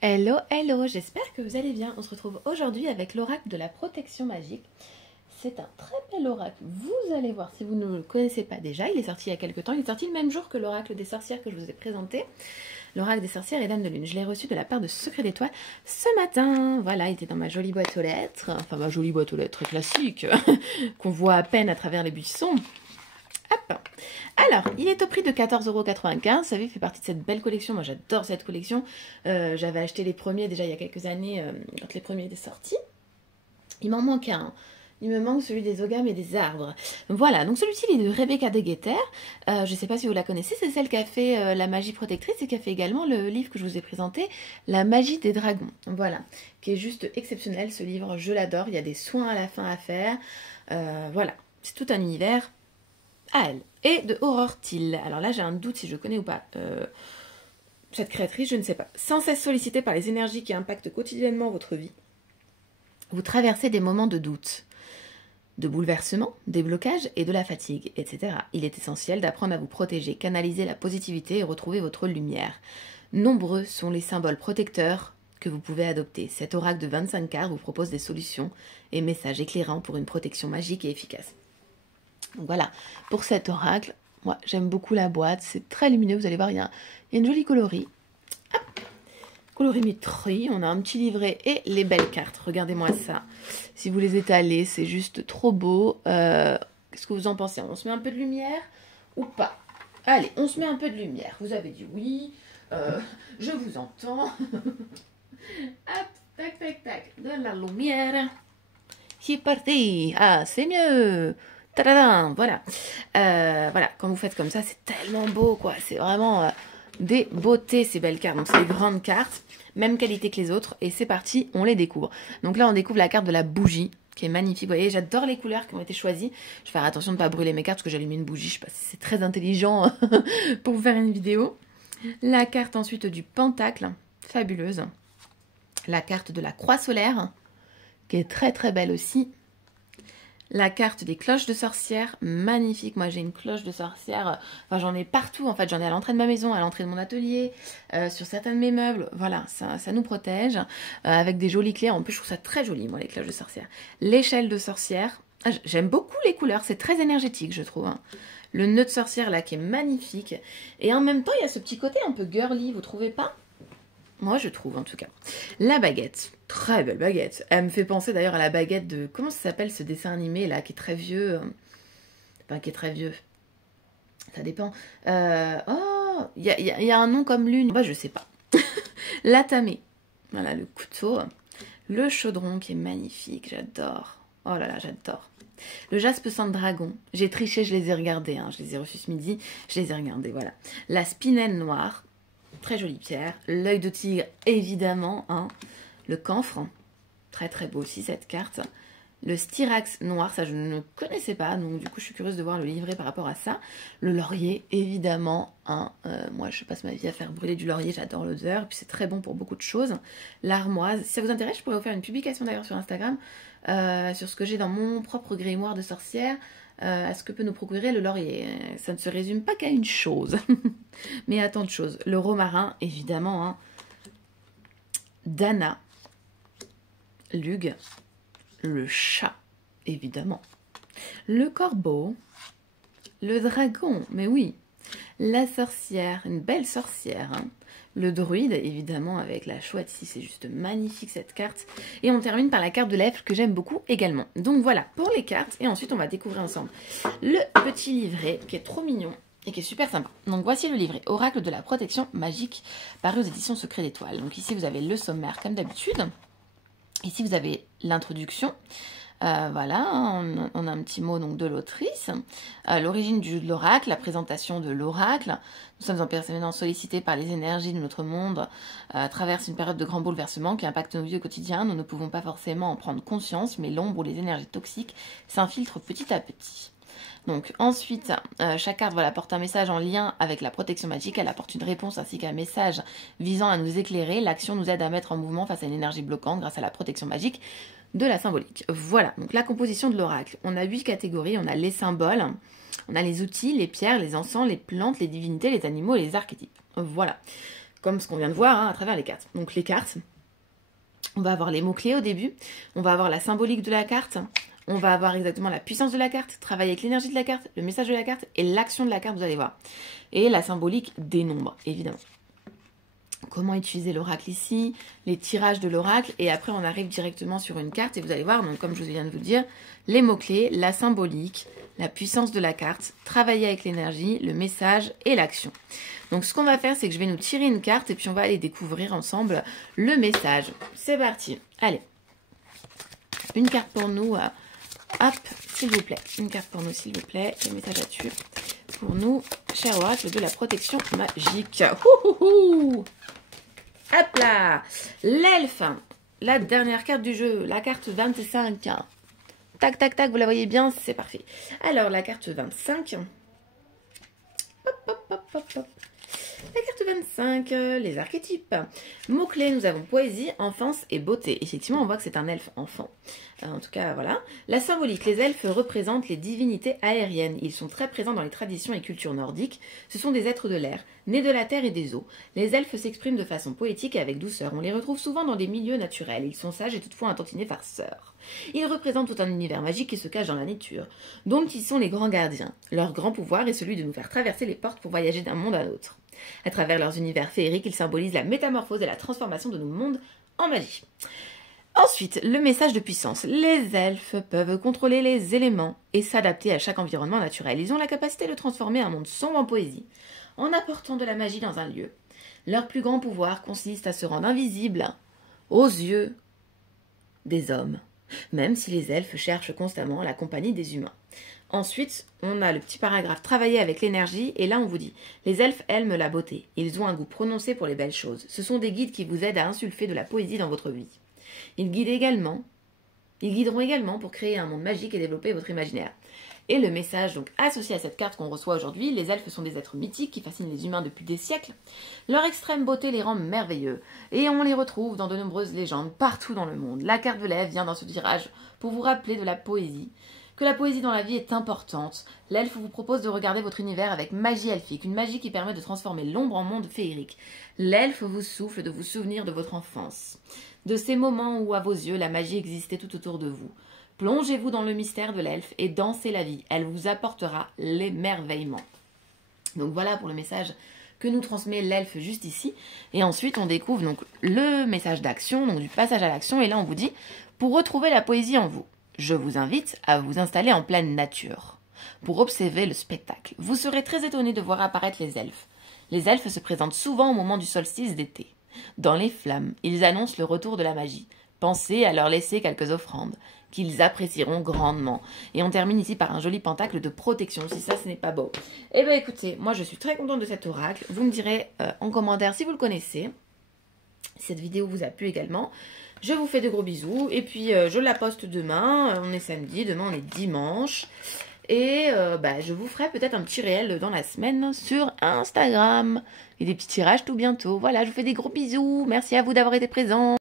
Hello, hello, j'espère que vous allez bien. On se retrouve aujourd'hui avec l'oracle de la protection magique. C'est un très bel oracle, vous allez voir si vous ne le connaissez pas déjà. Il est sorti il y a quelques temps, il est sorti le même jour que l'oracle des sorcières que je vous ai présenté. L'oracle des sorcières et dames de lune. Je l'ai reçu de la part de Secret d'étoiles ce matin. Voilà, il était dans ma jolie boîte aux lettres. Enfin, ma jolie boîte aux lettres classique, qu'on voit à peine à travers les buissons. Hop. Alors, il est au prix de 14,95 €. Vous savez, il fait partie de cette belle collection. Moi, j'adore cette collection. J'avais acheté les premiers déjà il y a quelques années, quand les premiers étaient sortis. Il m'en manque un. Il me manque celui des ogames et des arbres. Voilà, donc celui-ci, il est de Rebecca Degeter. Je ne sais pas si vous la connaissez, c'est celle qui a fait La magie protectrice et qui a fait également le livre que je vous ai présenté, La magie des dragons. Voilà, qui est juste exceptionnel, ce livre, je l'adore. Il y a des soins à la fin à faire. Voilà, c'est tout un univers à elle. Et de Aurore Till. Alors là, j'ai un doute si je connais ou pas cette créatrice, je ne sais pas. Sans cesse sollicitée par les énergies qui impactent quotidiennement votre vie, vous traversez des moments de doute, de bouleversement, des blocages et de la fatigue, etc. Il est essentiel d'apprendre à vous protéger, canaliser la positivité et retrouver votre lumière. Nombreux sont les symboles protecteurs que vous pouvez adopter. Cet oracle de 25 cartes vous propose des solutions et messages éclairants pour une protection magique et efficace. Donc voilà, pour cet oracle, moi j'aime beaucoup la boîte, c'est très lumineux, vous allez voir, il y a une jolie coloris. Hop, colorimétrie, on a un petit livret et les belles cartes, regardez-moi ça. Si vous les étalez, c'est juste trop beau. Qu'est-ce que vous en pensez? On se met un peu de lumière ou pas? Allez, on se met un peu de lumière. Vous avez dit oui, je vous entends. Hop, tac, tac, tac, de la lumière. C'est parti. Ah, c'est mieux. Tadadam, voilà. Voilà, quand vous faites comme ça, c'est tellement beau, quoi. C'est vraiment des beautés, ces belles cartes. Donc, c'est des grandes cartes, même qualité que les autres. Et c'est parti, on les découvre. Donc là, on découvre la carte de la bougie, qui est magnifique. Vous voyez, j'adore les couleurs qui ont été choisies. Je vais faire attention de ne pas brûler mes cartes, parce que j'allume une bougie. Je sais pas si c'est très intelligent pour vous faire une vidéo. La carte ensuite du pentacle, fabuleuse. La carte de la croix solaire, qui est très très belle aussi. La carte des cloches de sorcière, magnifique. Moi, j'ai une cloche de sorcière. Enfin, j'en ai partout. En fait, j'en ai à l'entrée de ma maison, à l'entrée de mon atelier, sur certains de mes meubles. Voilà, ça nous protège. Avec des jolies clés. En plus, je trouve ça très joli, moi, les cloches de sorcière. L'échelle de sorcière. Ah, j'aime beaucoup les couleurs. C'est très énergétique, je trouve. Hein. Le nœud de sorcière, là, qui est magnifique. Et en même temps, il y a ce petit côté un peu girly, vous trouvez pas? Moi, je trouve, en tout cas. La baguette. Très belle baguette. Elle me fait penser d'ailleurs à la baguette de... Comment ça s'appelle ce dessin animé, là, qui est très vieux? Enfin, qui est très vieux. Ça dépend. Oh, il y a un nom comme l'une. Bah, je sais pas. L'atamé. Voilà, le couteau. Le chaudron, qui est magnifique. J'adore. Oh là là, j'adore. Le jaspe sang de dragon. J'ai triché, je les ai regardés. Hein. Je les ai reçus ce midi. Je les ai regardés, voilà. La spinelle noire. Très jolie pierre. L'œil de tigre, évidemment. Hein. Le camphre. Très très beau aussi cette carte. Le styrax noir, ça je ne connaissais pas. Donc du coup je suis curieuse de voir le livret par rapport à ça. Le laurier, évidemment. Hein. Moi je passe ma vie à faire brûler du laurier. J'adore l'odeur. Et puis c'est très bon pour beaucoup de choses. L'armoise. Si ça vous intéresse, je pourrais vous faire une publication d'ailleurs sur Instagram. Sur ce que j'ai dans mon propre grimoire de sorcière. À ce que peut nous procurer le laurier. Ça ne se résume pas qu'à une chose, mais à tant de choses. Le romarin, évidemment. Hein. Dana. Lug. Le chat, évidemment. Le corbeau. Le dragon, mais oui. La sorcière, une belle sorcière. Hein. Le druide, évidemment, avec la chouette ici, c'est juste magnifique cette carte. Et on termine par la carte de l'elfe que j'aime beaucoup également. Donc voilà, pour les cartes, et ensuite on va découvrir ensemble le petit livret qui est trop mignon et qui est super sympa. Donc voici le livret Oracle de la protection magique, paru aux éditions Secret d'étoiles. Donc ici vous avez le sommaire comme d'habitude. Ici vous avez l'introduction. Voilà, on a un petit mot donc de l'autrice. L'origine du jeu de l'oracle, la présentation de l'oracle. Nous sommes en permanence sollicités par les énergies de notre monde, traverse une période de grand bouleversement qui impacte nos vies au quotidien. Nous ne pouvons pas forcément en prendre conscience, mais l'ombre ou les énergies toxiques s'infiltrent petit à petit. Donc ensuite, chaque carte voilà, porte un message en lien avec la protection magique. Elle apporte une réponse ainsi qu'un message visant à nous éclairer. L'action nous aide à mettre en mouvement face à une énergie bloquante grâce à la protection magique de la symbolique. Voilà, donc la composition de l'oracle. On a 8 catégories, on a les symboles, on a les outils, les pierres, les encens, les plantes, les divinités, les animaux et les archétypes. Voilà. comme ce qu'on vient de voir à travers les cartes. Donc les cartes, on va avoir les mots-clés au début, on va avoir la symbolique de la carte, on va avoir exactement la puissance de la carte, travailler avec l'énergie de la carte, le message de la carte et l'action de la carte, vous allez voir. Et la symbolique des nombres, évidemment. Comment utiliser l'oracle ici, les tirages de l'oracle, et après on arrive directement sur une carte et vous allez voir, donc comme je viens de vous dire, les mots-clés, la symbolique, la puissance de la carte, travailler avec l'énergie, le message et l'action. Donc ce qu'on va faire, c'est que je vais nous tirer une carte et puis on va aller découvrir ensemble le message. C'est parti. Allez, une carte pour nous, hop, s'il vous plaît. Une carte pour nous, s'il vous plaît, le message là-dessus. Pour nous, cher oracle de la protection magique. Ouhouhou! Hop là! L'elfe, la dernière carte du jeu, la carte 25. Tac, tac, tac, vous la voyez bien, c'est parfait. Alors, la carte 25. Hop, hop, hop, hop, hop. La carte 25, les archétypes. Mots-clés, nous avons poésie, enfance et beauté. Effectivement, on voit que c'est un elfe enfant. En tout cas, voilà. La symbolique, les elfes représentent les divinités aériennes. Ils sont très présents dans les traditions et cultures nordiques. Ce sont des êtres de l'air, nés de la terre et des eaux. Les elfes s'expriment de façon poétique et avec douceur. On les retrouve souvent dans des milieux naturels. Ils sont sages et toutefois un tantinet farceurs. Ils représentent tout un univers magique qui se cache dans la nature. Donc, ils sont les grands gardiens. Leur grand pouvoir est celui de nous faire traverser les portes pour voyager d'un monde à l'autre. À travers leurs univers féeriques, ils symbolisent la métamorphose et la transformation de nos mondes en magie. Ensuite, le message de puissance. Les elfes peuvent contrôler les éléments et s'adapter à chaque environnement naturel. Ils ont la capacité de transformer un monde sombre en poésie, en apportant de la magie dans un lieu. Leur plus grand pouvoir consiste à se rendre invisibles aux yeux des hommes, même si les elfes cherchent constamment la compagnie des humains. Ensuite, on a le petit paragraphe « Travailler avec l'énergie » et là on vous dit « Les elfes aiment la beauté. Ils ont un goût prononcé pour les belles choses. Ce sont des guides qui vous aident à insuffler de la poésie dans votre vie. Ils guideront également pour créer un monde magique et développer votre imaginaire. » Et le message donc associé à cette carte qu'on reçoit aujourd'hui, les elfes sont des êtres mythiques qui fascinent les humains depuis des siècles. Leur extrême beauté les rend merveilleux et on les retrouve dans de nombreuses légendes partout dans le monde. La carte de l'elfe vient dans ce tirage pour vous rappeler de la poésie, que la poésie dans la vie est importante. L'elfe vous propose de regarder votre univers avec magie elfique, une magie qui permet de transformer l'ombre en monde féerique. L'elfe vous souffle de vous souvenir de votre enfance, de ces moments où à vos yeux la magie existait tout autour de vous. Plongez-vous dans le mystère de l'elfe et dansez la vie, elle vous apportera l'émerveillement. Donc voilà pour le message que nous transmet l'elfe juste ici. Et ensuite on découvre donc le message d'action, donc du passage à l'action, et là on vous dit « Pour retrouver la poésie en vous, je vous invite à vous installer en pleine nature pour observer le spectacle. Vous serez très étonné de voir apparaître les elfes. Les elfes se présentent souvent au moment du solstice d'été. Dans les flammes, ils annoncent le retour de la magie. Pensez à leur laisser quelques offrandes, qu'ils apprécieront grandement. » Et on termine ici par un joli pentacle de protection, si ça ce n'est pas beau. Eh bien écoutez, moi je suis très contente de cet oracle. Vous me direz en commentaire si vous le connaissez. Cette vidéo vous a plu également. Je vous fais de gros bisous. Et puis je la poste demain. On est samedi, demain on est dimanche. Et je vous ferai peut-être un petit réel dans la semaine sur Instagram. Et des petits tirages tout bientôt. Voilà, je vous fais des gros bisous. Merci à vous d'avoir été présents.